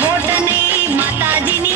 घोटने माता जी ने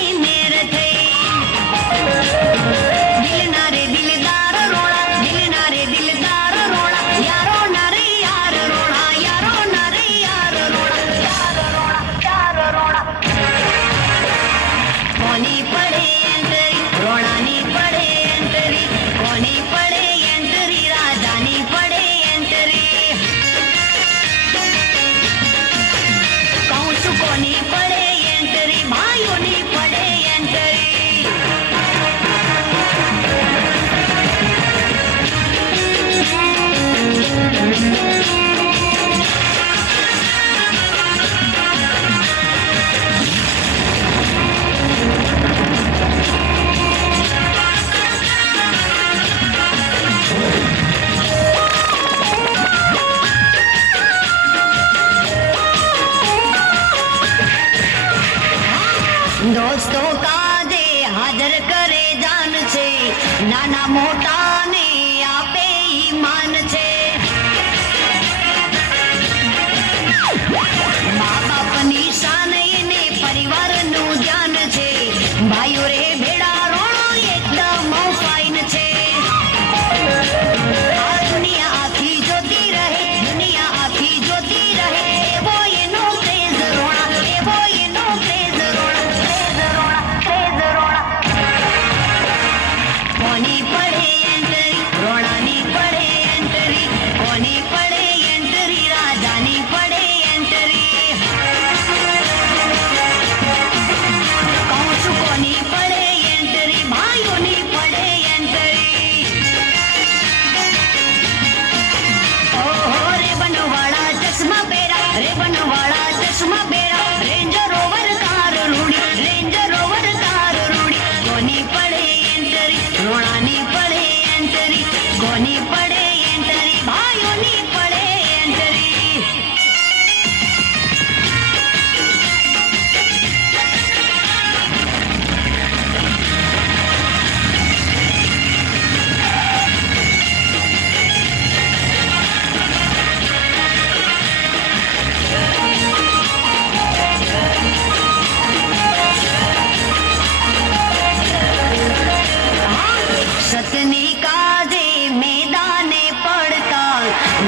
દોસ્તો કાજે હાજર કરે જાન છે. નાના મોટાને આપે ઈમાન છે.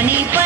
i money.